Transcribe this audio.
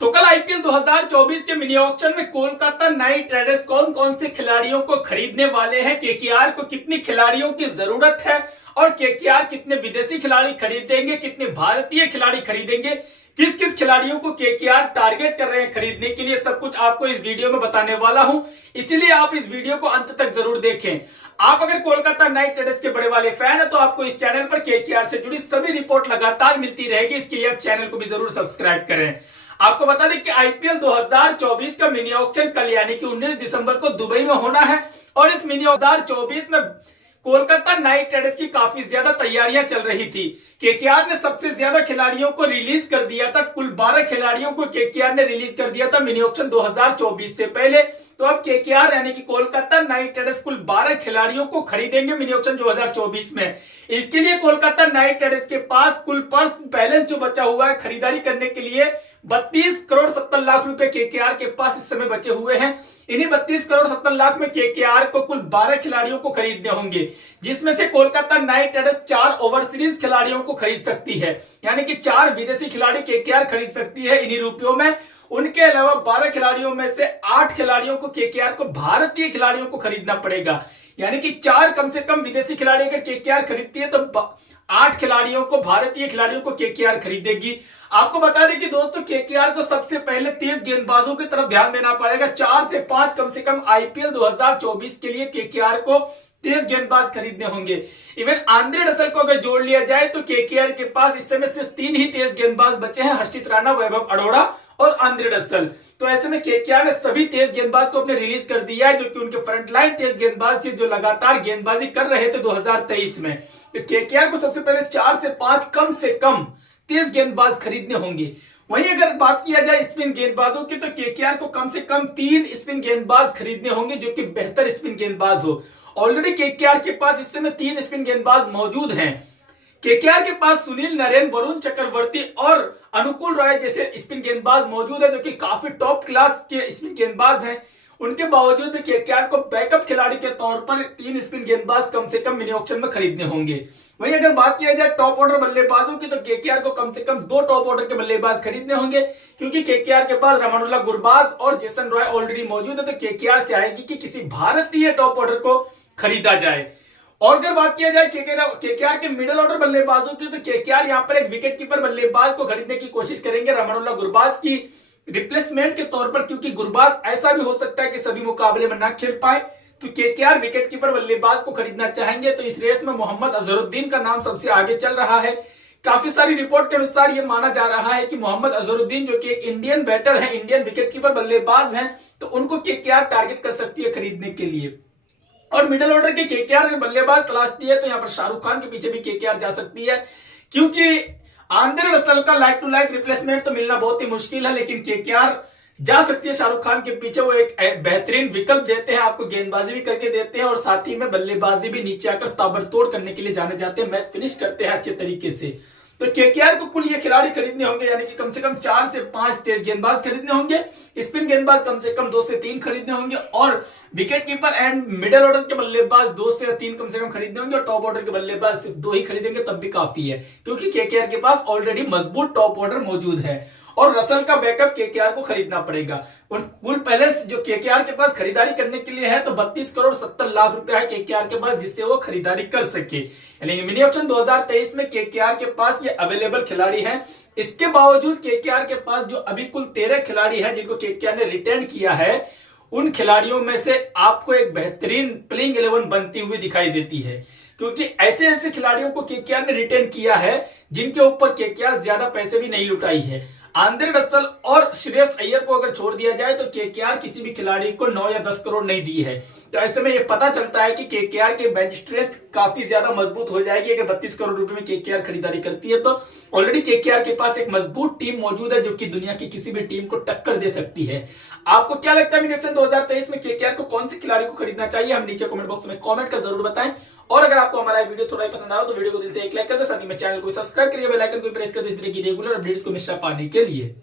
तो कल आईपीएल 2024 के मिनी ऑक्शन में कोलकाता नाइट राइडर्स कौन कौन से खिलाड़ियों को खरीदने वाले हैं, केकेआर को कितनी खिलाड़ियों की जरूरत है और केकेआर कितने विदेशी खिलाड़ी खरीदेंगे, कितने भारतीय खिलाड़ी खरीदेंगे, किस किस खिलाड़ियों को केकेआर टारगेट कर रहे हैं खरीदने के लिए, सब कुछ आपको इस वीडियो में बताने वाला हूं। इसीलिए आप इस वीडियो को अंत तक जरूर देखें। आप अगर कोलकाता नाइट राइडर्स के बड़े वाले फैन है तो आपको इस चैनल पर केकेआर से जुड़ी सभी रिपोर्ट लगातार मिलती रहेगी। इसके लिए आप चैनल को भी जरूर सब्सक्राइब करें। आपको बता दें कि आईपीएल 2024 का मिनी ऑक्शन कल यानी कि 19 दिसंबर को दुबई में होना है और इस मिनी 2024 में कोलकाता नाइट राइडर्स की काफी ज्यादा तैयारियां चल रही थी। केकेआर ने सबसे ज्यादा खिलाड़ियों को रिलीज कर दिया था, कुल 12 खिलाड़ियों को केकेआर ने रिलीज कर दिया था मिनी ऑक्शन 2024 से पहले। तो अब केकेआर यानी कि कोलकाता नाइट राइडर्स कुल 12 खिलाड़ियों को खरीदेंगे मिनी ऑक्शन 2024 में। इसके लिए कोलकाता नाइट राइडर्स के पास कुल पर्स बैलेंस जो बचा हुआ है खरीदारी करने के लिए 32 करोड़ 70 लाख रुपए केकेआर के पास इस समय बचे हुए हैं। इन्हीं 32 करोड़ 70 लाख में केकेआर को कुल 12 खिलाड़ियों को खरीदने होंगे, जिसमें से कोलकाता नाइट राइडर्स 4 ओवरसीज खिलाड़ियों को खरीद सकती है, यानी कि 4 विदेशी खिलाड़ी केकेआर खरीद सकती है इन्हीं रुपयों में। उनके अलावा 12 खिलाड़ियों में से 8 खिलाड़ियों को केकेआर को भारतीय खिलाड़ियों को खरीदना पड़ेगा, यानी कि 4 कम से कम विदेशी खिलाड़ी अगर केकेआर खरीदती है तो 8 खिलाड़ियों को भारतीय खिलाड़ियों को केकेआर खरीदेगी। आपको बता दें कि दोस्तों केकेआर को सबसे पहले तेज गेंदबाजों की तरफ ध्यान देना पड़ेगा। 4 से 5 कम से कम आईपीएल 2024 के लिए केकेआर को तेज गेंदबाज खरीदने होंगे। इवन आंद्रे रसल को अगर जोड़ लिया जाए तो केकेआर के पास इस समय सिर्फ 3 ही तेज गेंदबाज बचे हैं, हर्षित राणा, वैभव अरोड़ा और आंद्रे रसल। तो ऐसे में केकेआर ने सभी तेज गेंदबाज को अपने रिलीज कर दिया है, जो कि उनके फ्रंटलाइन तेज गेंदबाज थे जो लगातार गेंदबाजी कर रहे थे 2023 में। तो केकेआर को सबसे पहले 4 से 5 कम से कम तेज गेंदबाज खरीदने होंगे। वहीं अगर बात किया जाए स्पिन गेंदबाजों की तो केकेआर को कम से कम 3 स्पिन गेंदबाज खरीदने होंगे जो कि बेहतर स्पिन गेंदबाज हो। ऑलरेडी केकेआर के पास इस समय 3 स्पिन गेंदबाज मौजूद हैं। केकेआर के पास सुनील नरेन, वरुण चक्रवर्ती और अनुकूल रॉय जैसे स्पिन गेंदबाज मौजूद है जो कि काफी टॉप क्लास के स्पिन गेंदबाज हैं। उनके बावजूद भी केकेआर को बैकअप खिलाड़ी के तौर पर 3 स्पिन गेंदबाज कम से कम मिनी ऑक्शन में खरीदने होंगे। वहीं अगर बात किया जाए टॉप ऑर्डर बल्लेबाजों की तो केकेआर को कम से कम 2 टॉप ऑर्डर के बल्लेबाज खरीदने होंगे, क्योंकि केकेआर के पास रमनुल्ला गुरबाज और जेसन रॉय ऑलरेडी मौजूद है। तो केकेआर चाहेगी कि किसी भारतीय टॉप ऑर्डर को खरीदा जाए। और अगर बात किया जाए केकेआर के मिडिल ऑर्डर बल्लेबाजों की तो केकेआर यहां पर एक विकेट कीपर बल्लेबाज को खरीदने की कोशिश करेंगे रमनुल्ला गुरबाज की रिप्लेसमेंट के तौर पर, क्योंकि गुरबाज ऐसा भी हो सकता है कि सभी मुकाबले में ना खेल पाए। तो केकेआर विकेट कीपर बल्लेबाज को खरीदना चाहेंगे। तो इस रेस में मोहम्मद अजहरुद्दीन का नाम सबसे आगे चल रहा है। काफी सारी रिपोर्ट के अनुसार यह माना जा रहा है कि मोहम्मद अजहरुद्दीन जो कि एक इंडियन बैटर है, इंडियन विकेट कीपर बल्लेबाज हैं, तो उनको केकेआर टारगेट कर सकती है खरीदने के लिए। और मिडिल ऑर्डर के केकेआर अगर बल्लेबाज तलाशती है तो यहाँ पर शाहरुख खान के पीछे भी केकेआर जा सकती है, क्योंकि आंद्रे रसल का लाइक टू लाइक रिप्लेसमेंट तो मिलना बहुत ही मुश्किल है, लेकिन केकेआर जा सकती है शाहरुख खान के पीछे। वो एक बेहतरीन विकल्प देते हैं, आपको गेंदबाजी भी करके देते हैं और साथ ही में बल्लेबाजी भी नीचे आकर ताबड़तोड़ करने के लिए जाने जाते हैं, मैच फिनिश करते हैं अच्छे तरीके से। तो केकेआर को कुल ये खिलाड़ी खरीदने होंगे, यानी कि कम से कम 4 से 5 तेज गेंदबाज खरीदने होंगे, स्पिन गेंदबाज कम से कम 2 से 3 खरीदने होंगे और wicket keeper and middle order के बल्लेबाज 2 से 3 कम से कम खरीदने होंगे और टॉप ऑर्डर के बल्लेबाज सिर्फ 2 ही खरीदेंगे, तब भी काफी है, क्योंकि केकेआर के पास ऑलरेडी मजबूत टॉप ऑर्डर मौजूद है और रसल का बैकअप केकेआर को खरीदना पड़ेगा। कुल बैलेंस जो केकेआर के पास खरीदारी करने के लिए है तो 32 करोड़ 70 लाख रुपए है केकेआर के पास, जिससे वो खरीदारी कर सके। यानी मिनी ऑक्शन 2023 में केकेआर के पास ये अवेलेबल खिलाड़ी हैं। इसके बावजूद केकेआर के पास जो अभी कुल 13 खिलाड़ी हैं जिनको केकेआर ने रिटेन किया है, उन खिलाड़ियों में से आपको एक बेहतरीन प्लेइंग 11 बनती हुई दिखाई देती है, क्योंकि ऐसे ऐसे खिलाड़ियों को केकेआर ने रिटेन किया है जिनके ऊपर केकेआर ज्यादा पैसे भी नहीं लुटाई है। आंद्रे रसल और श्रेयस अय्यर को अगर छोड़ दिया जाए तो केकेआर किसी भी खिलाड़ी को 9 या 10 करोड़ नहीं दी है। तो ऐसे में यह पता चलता है कि केकेआर के बेंच स्ट्रेंथ काफी ज्यादा मजबूत हो जाएगी अगर 32 करोड़ रुपए में केकेआर खरीदारी करती है। तो ऑलरेडी केकेआर के पास एक मजबूत टीम मौजूद है जो कि दुनिया की किसी भी टीम को टक्कर दे सकती है। आपको क्या लगता है मिनी ऑक्शन 2023 में केकेआर को कौन से खिलाड़ी को खरीदना चाहिए, हम नीचे कमेंट बॉक्स में कमेंट कर जरूर बताएं। और अगर आपको हमारा वीडियो थोड़ा ही पसंद आया तो वीडियो को दिल से एक लाइक कर दे, साथ ही में चैनल को सब्सक्राइब करिए, बेल आइकन को प्रेस कर दे इस तरह की रेगुलर अपडेट्स को हमेशा पाने के लिए।